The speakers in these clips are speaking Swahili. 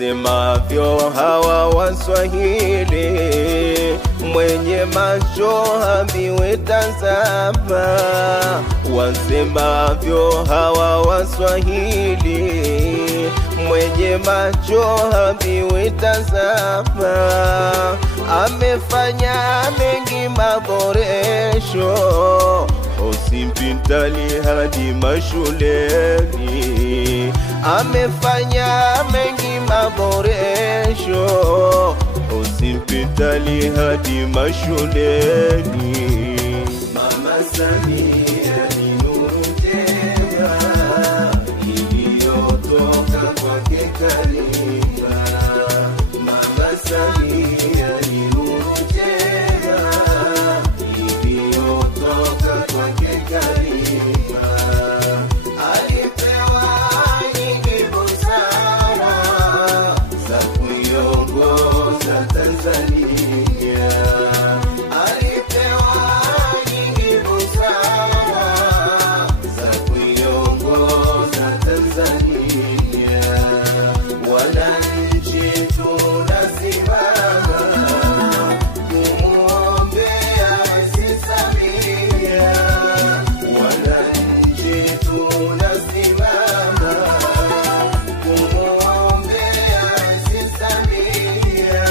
wasemavyo hawa Waswahili, mwenye macho haambiwi tazama. Wasemavyo hawa Waswahili, mwenye macho haambiwi tazama. Amefanya mengi maboresho, hospitali hadi mashuleni. Amefanya mengi maboresho, hospitali hadi mashuleni. Mama Samia ni nuru tena iliyotoka kwake Karima. Mama Samia ni nuru tena iliyotoka kwake Karima. Alipewa nyingi busara za kuiongoza Tanzania. Alipewa nyingi busara za kuiongoza Tanzania. Wananchi tunasimama kumuombea Rais Samia. Wananchi tunasimama kumuombea Rais Samia.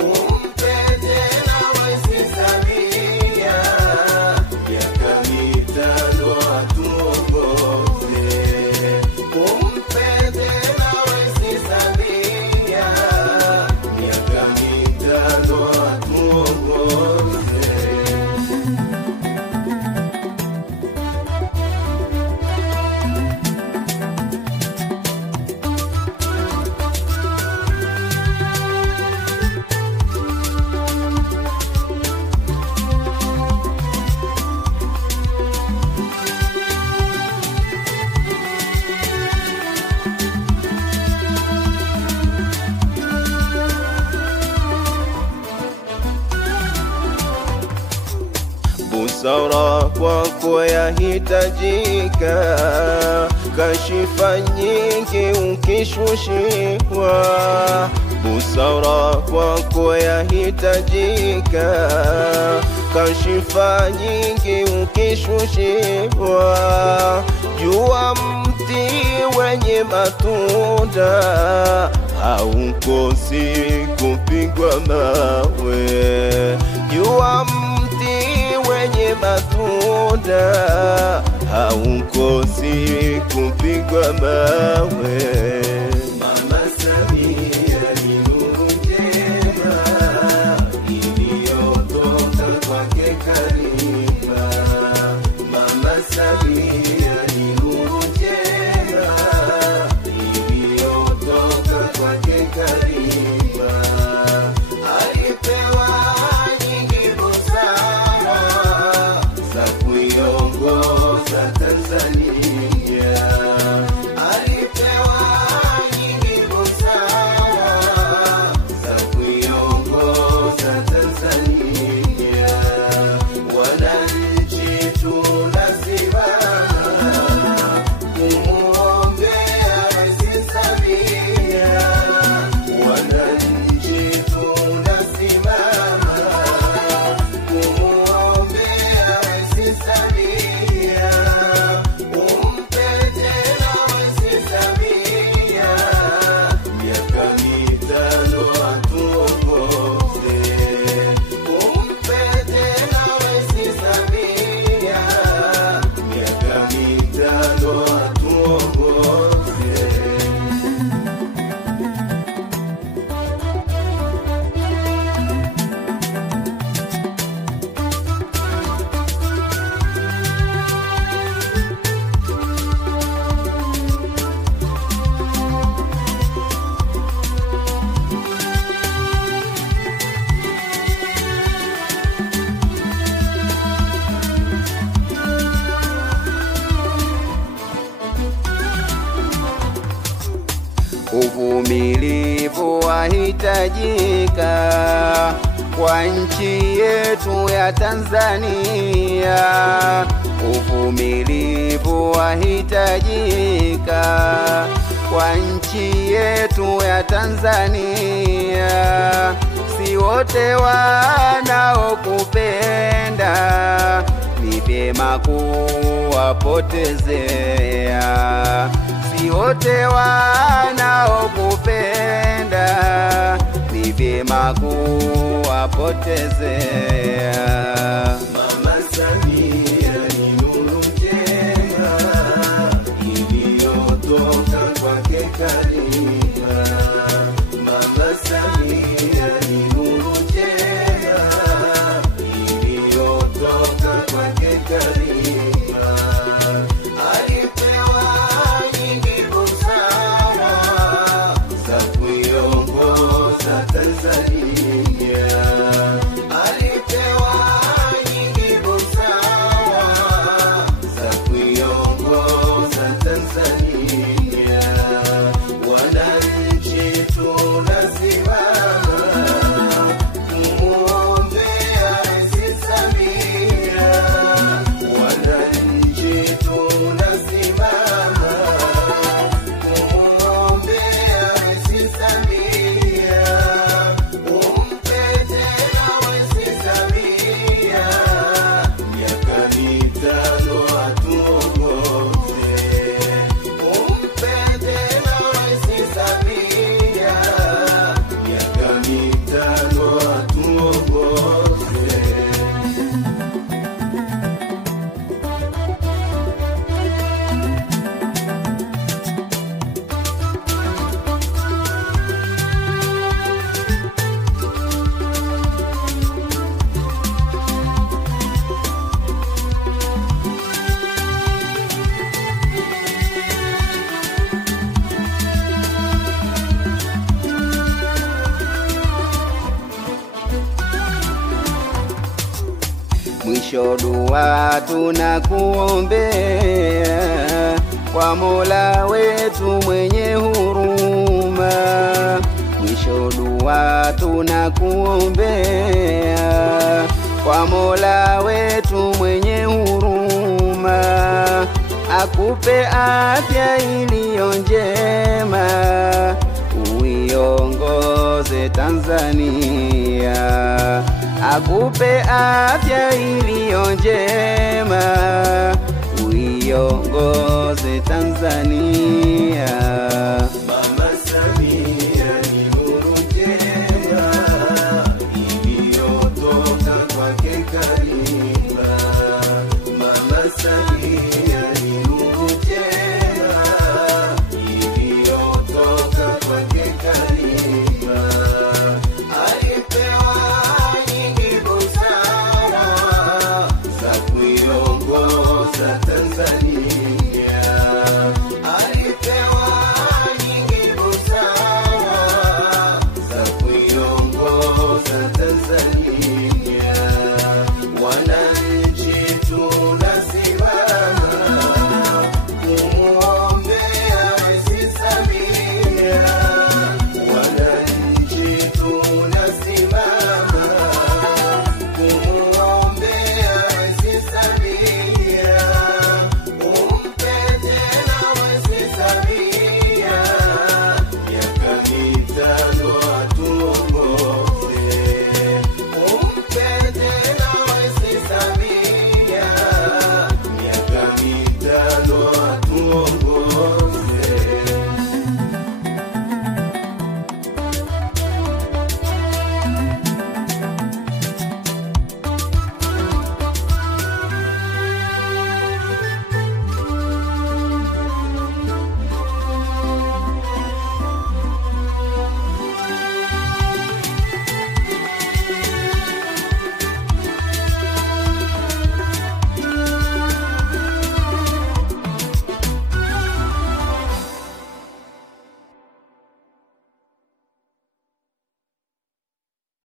Umpe tena Rais Samia miaka mitano atuongoze. Umpe tena Rais Samia miaka mitano atuongoze. Busara kwako yahitajika, kashifa nyingi ukishushiwa. Busara kwako yahitajika, kashifa nyingi ukishushiwa. Jua mti wenye matunda haukosi kupigwa mawe. Jua mti wenye matunda haukosi kupigwa mawe. Mama Samia ni nuru njema iliyotoka kwake Karima. Mama Samia ni nuru njema iliyotoka kwake Karima. Alipewa nyingi busara za kuiongoza Tanzania. Alipewa nyingi busara za kuiongoza Tanzania. Wananchi tunasimama kumuombea Rais Samia. Wananchi tunasimama kumuombea Rais Samia. Umpe tena Rais Samia miaka mitano atuongoze. Umpe tena Rais Samia miaka mitano atuongoze. Uvumilivu wahitajika kwa nchi yetu ya Tanzania. Uvumilivu wahitajika kwa nchi nchi yetu ya Tanzania. Si wote wanaokupenda, ni vyema kuwapotezea. Si wote wanaokupenda, ni vyema kuwapotezea. Mama Samia ni nuru njema iliyotoka kwake Karima. Mama Samia ni nuru njema iliyotoka kwake Karima. Alipewa nyingi busara za kuiongoza Tanzania. Alipewa nyingi busara za kuiongoza Tanzania. Wananchi tunasimama kumuombea Rais Samia. Wananchi tunasimama kumuombea Rais Samia. Umpe tena Rais Samia miaka mitano atuongoze. Umpe tena Rais Samia miaka mitano atuongoze. Mwisho dua tunakuombea kwa Mola wetu mwenye huruma. Mwisho dua tunakuombea kwa Mola wetu mwenye huruma. Akupe afya iliyo njema, uiongoze Tanzania. Akupe afya iliyo njema, uiongoze Tanzania. Mama Samia ni nuru njema iliyotoka kwake Karima. Mama Samia